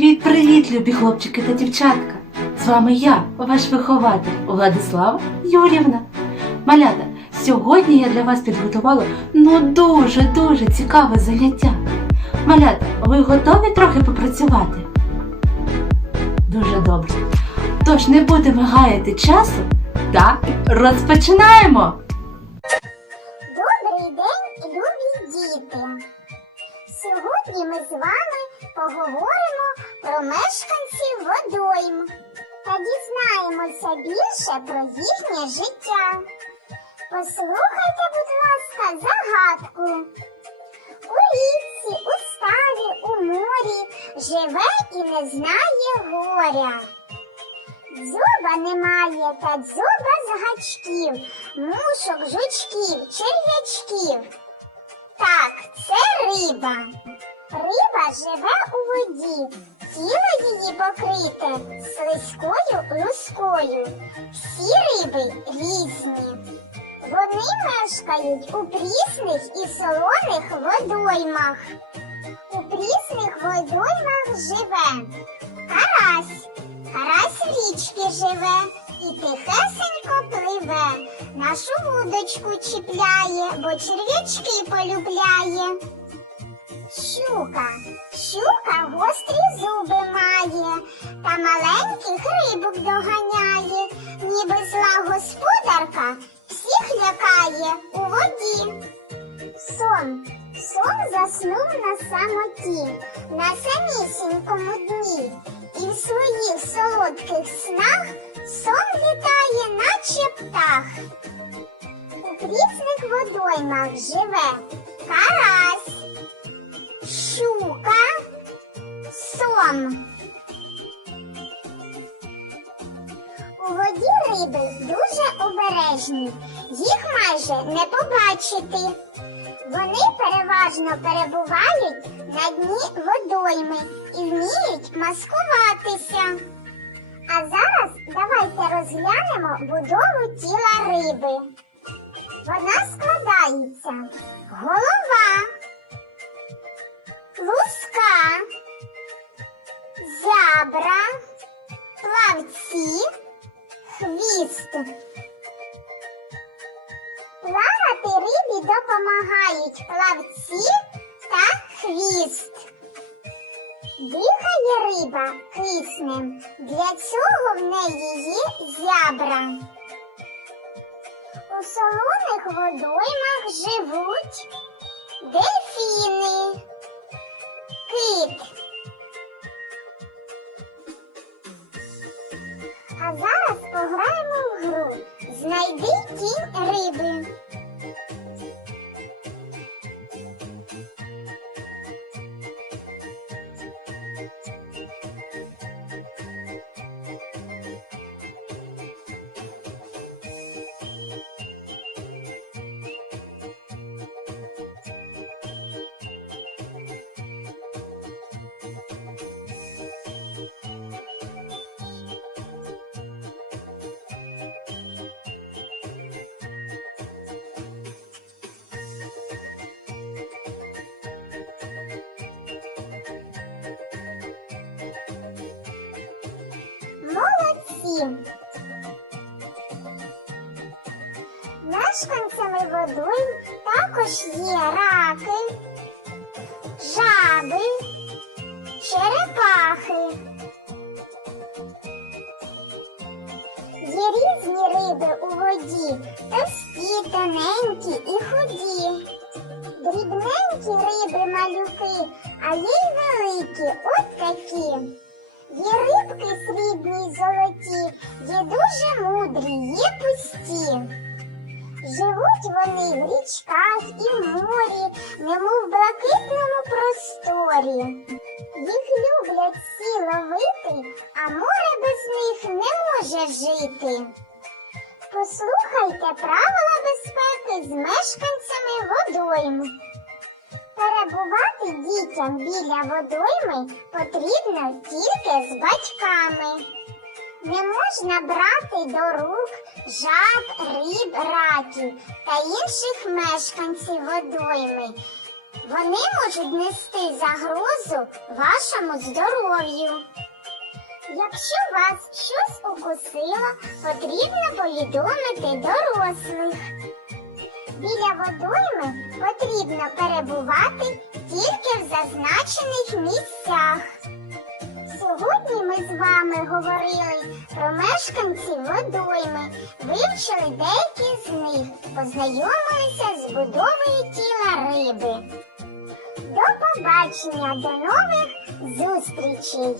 Привіт-привіт, любі хлопчики та дівчатка! З вами я, ваш вихователь Владислава Юрівна. Малята, сьогодні я для вас підготувала ну дуже-дуже цікаве заняття. Малята, ви готові трохи попрацювати? Дуже добре. Тож не будемо гаяти часу та розпочинаємо! Добрий день, любі діти! Сьогодні ми з вами поговоримо про мешканців водойм та дізнаємося більше про їхнє життя. Послухайте, будь ласка, загадку. У річці, у ставі, у морі живе і не знає горя. Дзьоба немає та дзьоба з гачків, мушок, жучків, черв'ячків. Так, це риба. Риба живе у воді, тіло її покрите слизькою лускою. Всі риби різні. Вони мешкають у прісних і солоних водоймах. У прісних водоймах живе карась. Карась річки живе і тихесенько пливе. Нашу вудочку чіпляє, бо черв'ячки полюбляє. Щука. Щука гострі зуби має, та маленьких рибок доганяє, ніби зла господарка всіх лякає у воді. Сон. Сон заснув на самоті, на самісінькому дні, і в своїх солодких снах сон літає, наче птах. У прісних водоймах живе карась, сом. У воді риби дуже обережні, їх майже не побачити. Вони переважно перебувають на дні водойми і вміють маскуватися. А зараз давайте розглянемо будову тіла риби. Вона складається голова, луска, зябра, плавці, хвіст. Плавати рибі допомагають плавці та хвіст. Дихає риба киснем, для цього в неї є зябра. У солоних водоймах живуть дельфіни, кит. А зараз пограємо в гру. Знайди тінь риби. Молодці! Мешканцями водойм також є раки, жаби, черепахи. Є різні риби у воді, товсті, тоненькі і худі. Дрібненькі риби малюки, а є й великі, от такі. Є рибки срібні й золоті, дуже мудрі, є пусті. Живуть вони в річках і в морі, немов в блакитному просторі. Їх люблять всі ловити, а море без них не може жити. Послухайте правила безпеки з мешканцями водойм. Перебувати дітям біля водойми потрібно тільки з батьками. Не можна брати до рук жаб, риб, раків та інших мешканців водойми. Вони можуть нести загрозу вашому здоров'ю. Якщо вас щось укусило, потрібно повідомити дорослих. Біля водойми потрібно перебувати тільки в зазначених місцях. Сьогодні ми з вами говорили про мешканців водойми, вивчили деякі з них, познайомилися з будовою тіла риби. До побачення, до нових зустрічей!